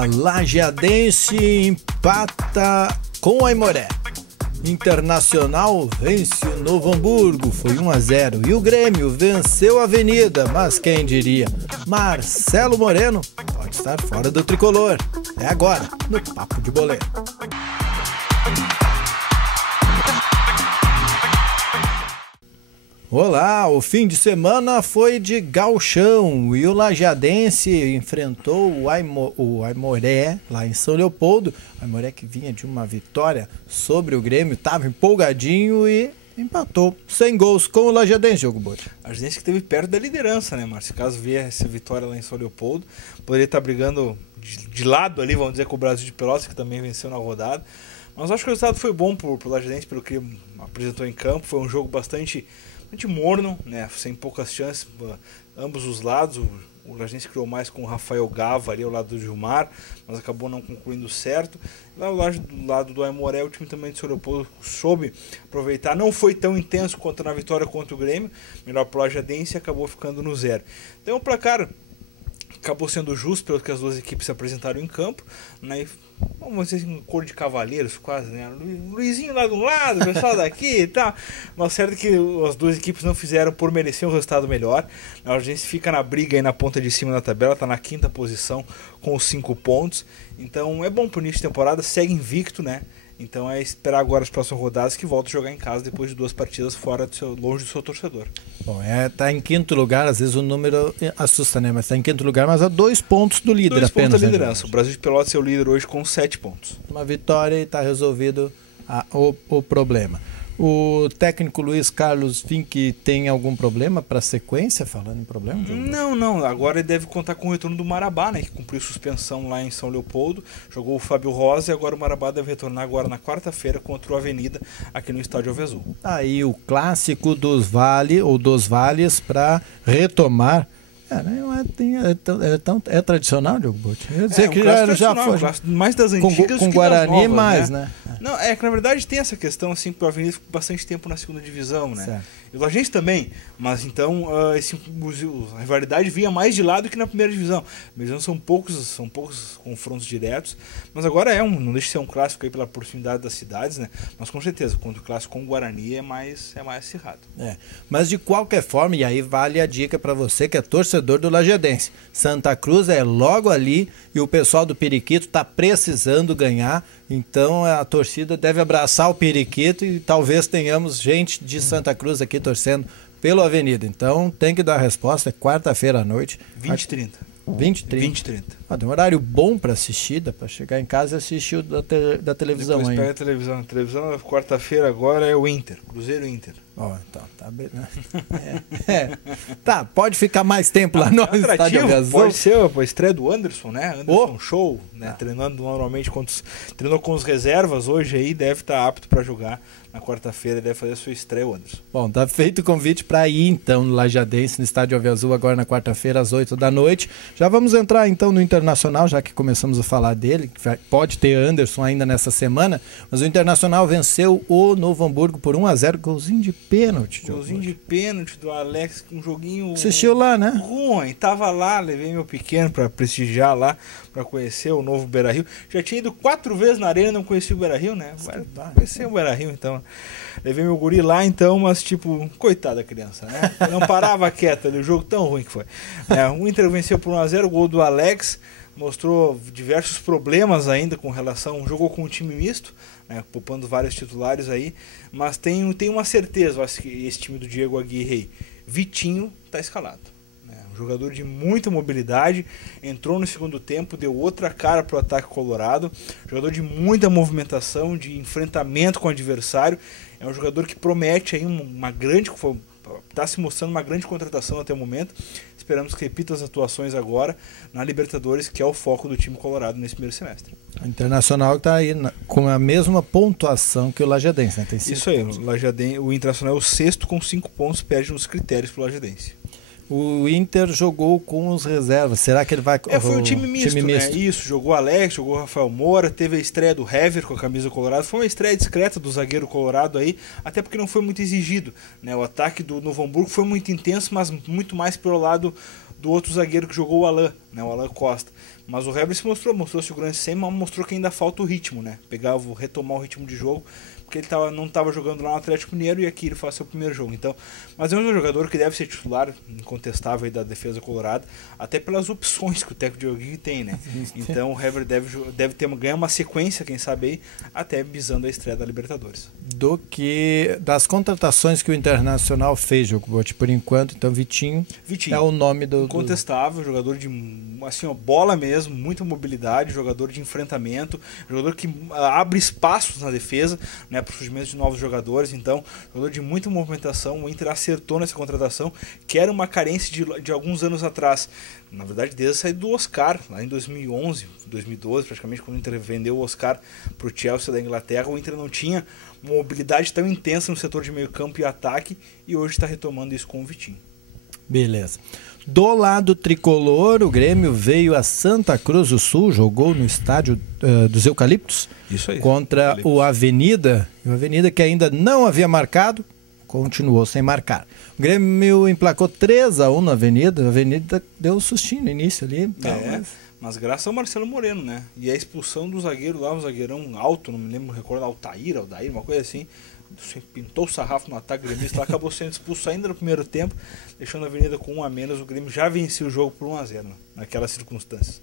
rodada, Lajeadense empata com o Aimoré. Internacional vence o Novo Hamburgo, foi 1-0. E o Grêmio venceu a Avenida, mas quem diria? Marcelo Moreno pode estar fora do tricolor. É agora, no Papo de Boleiro. Olá, o fim de semana foi de gauchão e o Lajeadense enfrentou o Aimoré lá em São Leopoldo. O Aimoré que vinha de uma vitória sobre o Grêmio, estava empolgadinho e empatou sem gols com o Lajeadense, Diogo Bote. A Lajeadense que esteve perto da liderança, né, Márcio? Caso vier essa vitória lá em São Leopoldo, poderia estar brigando de lado ali, vamos dizer, com o Brasil de Pelotas, que também venceu na rodada. Mas acho que o resultado foi bom pro Lajeadense, pelo que apresentou em campo. Foi um jogo bastante morno, né? Sem poucas chances, ambos os lados. O Lajeadense criou mais com o Rafael Gava ali ao lado do Gilmar, mas acabou não concluindo certo. Lá do lado do Aimoré, o time também de São Leopoldo soube aproveitar. Não foi tão intenso quanto na vitória contra o Grêmio, melhor pro Lajeadense, e acabou ficando no 0. Então o placar acabou sendo justo pelo que as duas equipes se apresentaram em campo, né? Vamos dizer assim, cor de cavaleiros quase, né? Luizinho lá de um lado, o pessoal daqui e tal. Mas certo que as duas equipes não fizeram por merecer um resultado melhor. A gente fica na briga aí na ponta de cima da tabela, tá na 5ª posição com os 5 pontos. Então é bom pro início de temporada, segue invicto, né? Então é esperar agora as próximas rodadas que volta a jogar em casa depois de 2 partidas fora longe do seu torcedor. Bom, tá em 5º lugar, às vezes o número assusta, né? Mas tá em 5º lugar, mas a 2 pontos do líder 2 apenas. 2 pontos da liderança. O Brasil de Pelotas é o líder hoje com 7 pontos. Uma vitória e tá resolvido o problema. O técnico Luiz Carlos Fink tem algum problema para a sequência, falando em problema? Não. Agora ele deve contar com o retorno do Marabá, né, que cumpriu suspensão lá em São Leopoldo. Jogou o Fábio Rosa e agora o Marabá deve retornar agora na quarta-feira contra o Avenida, aqui no Estádio Alvezul. Aí o clássico dos vales para retomar. É tradicional, Diogo Bote? Já foi mais das antigas com que Guarani das novas, mais, né? Não, é que na verdade tem essa questão assim, que o Avenida ficou bastante tempo na 2ª divisão, né? Certo. E o Lajeadense também, mas então a rivalidade vinha mais de lado que na 1ª divisão. Mesmo são poucos confrontos diretos, mas agora não deixa de ser um clássico aí pela proximidade das cidades, né? Mas com certeza, contra o clássico com o Guarani é mais acirrado. Mas de qualquer forma, e aí vale a dica para você que é torcedor do Lajeadense. Santa Cruz é logo ali e o pessoal do Periquito está precisando ganhar, então a torcida deve abraçar o Periquito e talvez tenhamos gente de Santa Cruz aqui torcendo pelo Avenida. Então tem que dar a resposta, é quarta-feira à noite. 20h30. 20h30. Tem um horário bom para assistir, dá para chegar em casa e assistir o da televisão. Depois ainda. pega a televisão. A televisão, quarta-feira agora é o Inter, Cruzeiro Inter. Então, tá bem. Tá, pode ficar mais tempo lá no Estádio Alvezul. Pode ser a estreia do Anderson, né? Anderson Show, né? Treinando normalmente treinou com os reservas hoje aí, deve estar apto para jogar na quarta-feira, deve fazer a sua estreia, o Anderson. Bom, tá feito o convite para ir então no Lajeadense, no Estádio Alvezul, agora na quarta-feira às 8 da noite. Já vamos entrar então no Internacional, já que começamos a falar dele, que pode ter Anderson ainda nessa semana, mas o Internacional venceu o Novo Hamburgo por 1-0, golzinho de pênalti. Golzinho de pênalti do Alex, um joguinho... Assistiu lá, né? Ruim, tava lá, levei meu pequeno para prestigiar lá, para conhecer o novo Beira-Rio. Já tinha ido 4 vezes na arena, não conheci o Beira-Rio, né? Conheci o Beira-Rio, então. Levei meu guri lá, então, mas tipo, coitada da criança, né? Não parava quieta ali, o jogo tão ruim que foi. O Inter venceu por 1-0, o gol do Alex, mostrou diversos problemas ainda com relação... Jogou com um time misto, né, poupando vários titulares aí, mas tem uma certeza, acho que esse time do Diego Aguirre, Vitinho, tá escalado. Um jogador de muita mobilidade, entrou no segundo tempo, deu outra cara pro ataque colorado, jogador de muita movimentação, de enfrentamento com o adversário, é um jogador que promete aí está se mostrando uma grande contratação até o momento. Esperamos que repita as atuações agora na Libertadores, que é o foco do time colorado nesse primeiro semestre. O Internacional está aí com a mesma pontuação que o Lajeadense, né? Tem 5 Isso aí, o Internacional é o 6º com 5 pontos, perde nos critérios para o Lajeadense. O Inter jogou com os reservas. Será que ele vai... Foi um time misto, né? Isso, jogou Alex, jogou Rafael Moura, teve a estreia do Hever com a camisa colorada. Foi uma estreia discreta do zagueiro colorado aí, até porque não foi muito exigido, né? O ataque do Novo Hamburgo foi muito intenso, mas muito mais pelo lado do outro zagueiro que jogou o Alan, né? O Alan Costa. Mas o Hever se mostrou segurança sempre, mas mostrou que ainda falta o ritmo, né? Retomar o ritmo de jogo, porque ele não estava jogando lá no Atlético Mineiro e aqui ele faz seu primeiro jogo. Então, mas é um jogador que deve ser titular, incontestável aí da defesa colorada, até pelas opções que o técnico Dioguinho tem, né? Então o Hever deve ganhar uma sequência, quem sabe aí, até visando a estreia da Libertadores. Das contratações que o Internacional fez, Jogobote, por enquanto, então Vitinho é o nome do... Incontestável, jogador de assim, ó, bola mesmo, muita mobilidade, jogador de enfrentamento, jogador que abre espaços na defesa, né, para o surgimento de novos jogadores. Então, jogador de muita movimentação. O Inter acertou nessa contratação, que era uma carência de alguns anos atrás. Na verdade, desde a saída do Oscar, lá em 2011, 2012, praticamente, quando o Inter vendeu o Oscar para o Chelsea da Inglaterra, o Inter não tinha uma mobilidade tão intensa no setor de meio campo e ataque, e hoje está retomando isso com o Vitinho. Beleza. Do lado tricolor, o Grêmio veio a Santa Cruz do Sul, jogou no estádio dos Eucaliptos. Isso aí, contra o Avenida. O Avenida, que ainda não havia marcado, continuou sem marcar. O Grêmio emplacou 3-1 na Avenida. A Avenida deu um sustinho no início ali. Mas graças ao Marcelo Moreno, né? E a expulsão do zagueiro lá, um zagueirão alto, não me lembro, recordo, Altair, uma coisa assim. Pintou o sarrafo no ataque gremista, lá acabou sendo expulso ainda no primeiro tempo, deixando a Avenida com 1 a menos. O Grêmio já venceu o jogo por 1-0, né, naquelas circunstâncias.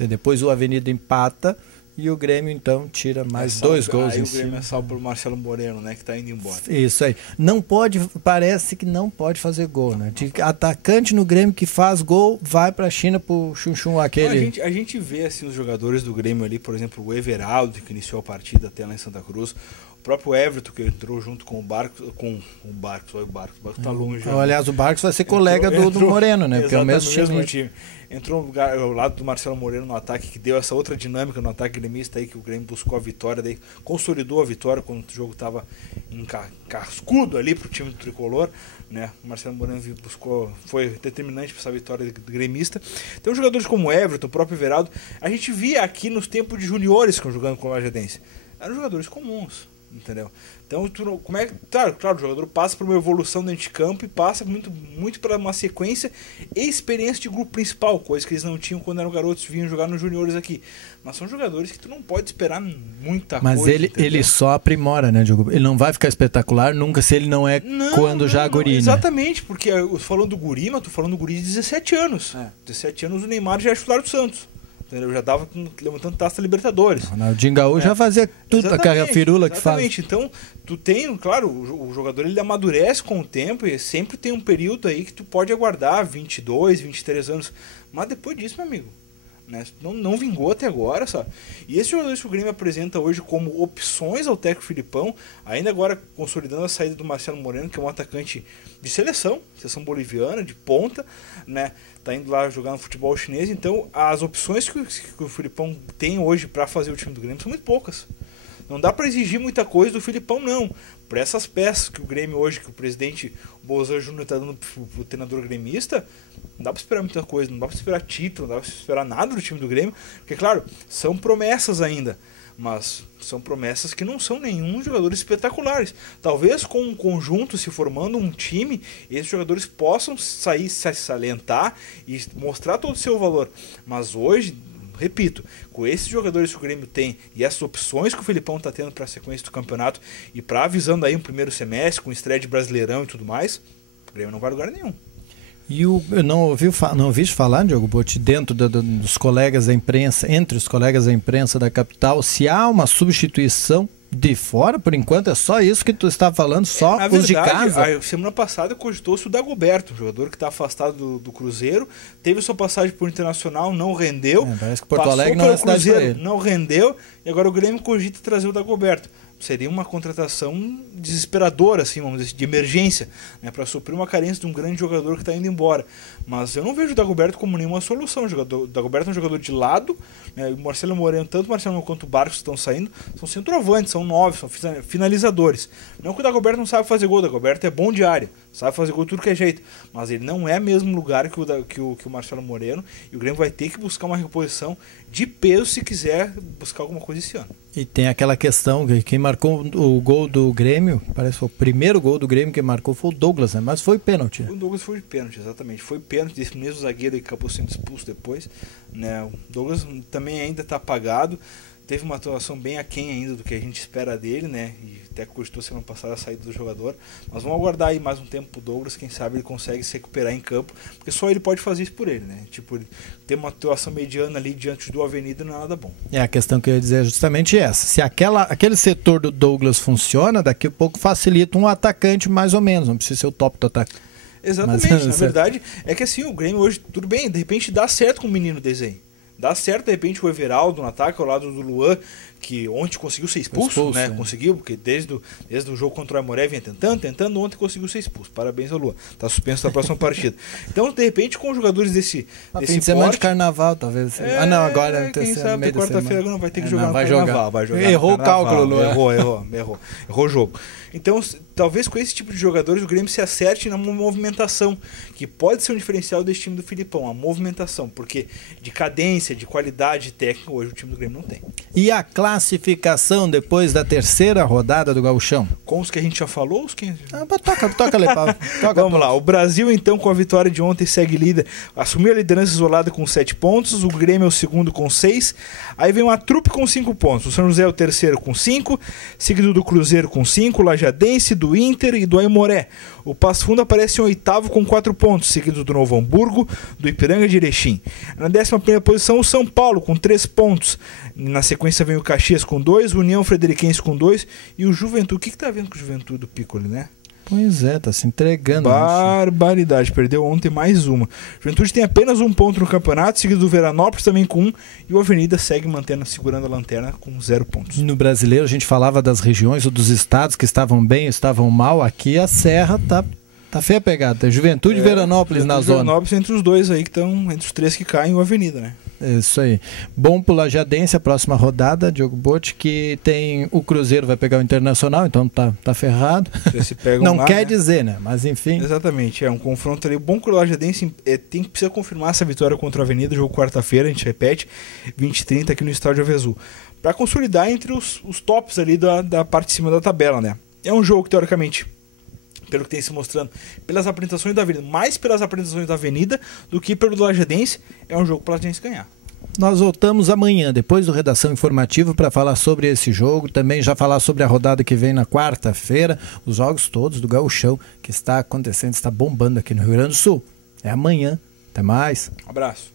Depois o Avenida empata e o Grêmio então tira mais 2 gols aí em o Grêmio cima. É salvo pelo Marcelo Moreno, né, que está indo embora. Isso aí. Não pode, parece que não pode fazer gol, né? Atacante no Grêmio que faz gol, vai pra China pro chum aquele. A gente vê assim os jogadores do Grêmio ali, por exemplo, o Everaldo, que iniciou a partida até lá em Santa Cruz. O próprio Everton, que entrou junto com o Barcos, o Barcos tá longe. Aliás, o Barcos vai ser colega do Moreno, né? Porque é o mesmo time. Entrou ao lado do Marcelo Moreno no ataque, que deu essa outra dinâmica no ataque gremista aí, que o Grêmio buscou a vitória, daí consolidou a vitória quando o jogo estava cascudo ali pro time do tricolor, né? O Marcelo Moreno foi determinante para essa vitória do gremista. Então jogadores como o Everton, o próprio Everaldo, a gente via aqui nos tempos de juniores que jogando com o Lajadense. Eram jogadores comuns, entendeu? Então, como é que... Claro, o jogador passa por uma evolução dentro de campo e passa muito para uma sequência e experiência de grupo principal, coisa que eles não tinham quando eram garotos, vinham jogar nos juniores aqui. Mas são jogadores que tu não pode esperar muita coisa. Mas ele só aprimora, né, Diogo? Ele não vai ficar espetacular nunca se ele não é já guri, né? Exatamente, porque falando do guri, mas tô falando do guri de 17 anos. 17 anos o Neymar já é titular do Santos. Eu já estava levantando taça da Libertadores. O Ronaldinho Gaúcho já fazia tudo, aquela firula que faz. Exatamente, então tu tem, claro, o jogador ele amadurece com o tempo e sempre tem um período aí que tu pode aguardar 22, 23 anos, mas depois disso, meu amigo, né, não vingou até agora, sabe? E esses jogadores que o Grêmio apresenta hoje como opções ao técnico Filipão, ainda agora consolidando a saída do Marcelo Moreno, que é um atacante de seleção boliviana, de ponta, né? Tá indo lá jogar no futebol chinês. Então as opções que o Filipão tem hoje para fazer o time do Grêmio são muito poucas. Não dá para exigir muita coisa do Filipão, não. Por essas peças que o Grêmio hoje, que o presidente Bolsonaro Júnior está dando pro treinador gremista, não dá para esperar muita coisa, não dá para esperar título, não dá para esperar nada do time do Grêmio, porque claro, são promessas ainda, mas são promessas que não são nenhum jogadores espetaculares. Talvez com um conjunto se formando um time, esses jogadores possam sair, se salientar e mostrar todo o seu valor. Mas hoje, repito, com esses jogadores que o Grêmio tem e essas opções que o Filipão está tendo para a sequência do campeonato e para avisando aí um primeiro semestre com estreia de Brasileirão e tudo mais, o Grêmio não vai a lugar nenhum. E eu não ouvi falar, Diogo Botti, dentro dos colegas da imprensa, entre os colegas da imprensa da capital, se há uma substituição de fora, por enquanto é só isso que tu está falando, só os verdade, de casa. Semana passada cogitou-se o Dagoberto, jogador que está afastado do Cruzeiro, teve sua passagem por Internacional, não rendeu, parece que Porto Alegre não é cidade para ele. Não rendeu, e agora o Grêmio cogita trazer o Dagoberto. Seria uma contratação desesperadora, assim, vamos dizer, de emergência, né, para suprir uma carência de um grande jogador que está indo embora. Mas eu não vejo o Dagoberto como nenhuma solução. O Dagoberto é um jogador de lado, né, o Marcelo Moreno, tanto o Marcelo quanto o Barcos estão saindo, são centroavantes, são 9, são finalizadores. Não que o Dagoberto não sabe fazer gol, o Dagoberto é bom de área, sabe fazer gol tudo que é jeito, mas ele não é mesmo lugar que o Marcelo Moreno, e o Grêmio vai ter que buscar uma reposição de peso se quiser buscar alguma coisa esse ano. E tem aquela questão que quem marcou o gol do Grêmio, parece que foi o primeiro gol do Grêmio que marcou foi o Douglas, né? Mas foi pênalti. O Douglas foi de pênalti, exatamente. Foi pênalti desse mesmo zagueiro que acabou sendo expulso depois, né? O Douglas também ainda está apagado. Teve uma atuação bem aquém ainda do que a gente espera dele, né? E até cogitou semana passada a saída do jogador. Mas vamos aguardar aí mais um tempo pro Douglas, quem sabe ele consegue se recuperar em campo, porque só ele pode fazer isso por ele, né? Tipo, ter uma atuação mediana ali diante do Avenida não é nada bom. É, a questão que eu ia dizer é justamente essa. Se aquele setor do Douglas funciona, daqui a pouco facilita um atacante mais ou menos, não precisa ser o top do ataque. Exatamente, na verdade, é que assim, o Grêmio hoje, tudo bem, de repente dá certo com o menino desenho. Dá certo, de repente, o Everaldo no ataque ao lado do Luan, que ontem conseguiu ser expulso, né? É. Conseguiu, porque desde o jogo contra o Aimoré vinha tentando, ontem conseguiu ser expulso. Parabéns ao Luan. Tá suspenso na próxima partida. Então, de repente, com jogadores desse fim de semana de carnaval, talvez. Não, agora quem sabe, quarta-feira não vai ter que jogar no carnaval. Vai jogar errou o cálculo, Luan. Errou o jogo. Então, talvez com esse tipo de jogadores o Grêmio se acerte na movimentação, que pode ser um diferencial desse time do Filipão, a movimentação, porque de cadência, de qualidade técnica, hoje o time do Grêmio não tem. E a classificação depois da terceira rodada do Gauchão? Com os que a gente já falou, os que... Toca Lepau. Vamos lá, o Brasil então com a vitória de ontem segue líder, assumiu a liderança isolada com 7 pontos, o Grêmio é o segundo com 6, aí vem uma trupe com 5 pontos, o São José é o terceiro com 5, seguido do Cruzeiro com 5, Lajadense, do Inter e do Aimoré. O Passo Fundo aparece em oitavo com 4 pontos, seguido do Novo Hamburgo, do Ipiranga e de Erechim. Na 11ª posição, o São Paulo com 3 pontos. Na sequência vem o Caxias com 2, o União Frederiquense com 2 e o Juventude. O que tá vendo com o Juventude do Piccoli, né? Pois é, tá se entregando. Barbaridade, perdeu ontem mais uma. Juventude tem apenas 1 ponto no campeonato, seguido do Veranópolis também com 1, e o Avenida segue segurando a lanterna com 0 pontos. No Brasileiro a gente falava das regiões ou dos estados que estavam bem ou estavam mal. Aqui a Serra tá feia a pegada. Juventude e Veranópolis na zona. Veranópolis entre os dois aí que estão, entre os 3 que caem, o Avenida, né? Isso aí. Bom pro Lajadense, a próxima rodada, Diogo Botti, que tem o Cruzeiro vai pegar o Internacional, então tá ferrado. Não lá, quer dizer, né? Mas enfim. Exatamente, é um confronto ali. O bom que o Lajadense precisa confirmar essa vitória contra a Avenida, jogo quarta-feira, a gente repete, 20h30 aqui no Estádio Avezzul, para consolidar entre os tops ali da parte de cima da tabela, né? É um jogo que, teoricamente, pelo que tem se mostrando, pelas apresentações da Avenida, mais pelas apresentações da Avenida do que pelo Lajadense, é um jogo para o Lajadense ganhar. Nós voltamos amanhã, depois do Redação Informativa, para falar sobre esse jogo, também já falar sobre a rodada que vem na quarta-feira, os jogos todos do Gauchão, que está acontecendo, está bombando aqui no Rio Grande do Sul. É amanhã. Até mais. Um abraço.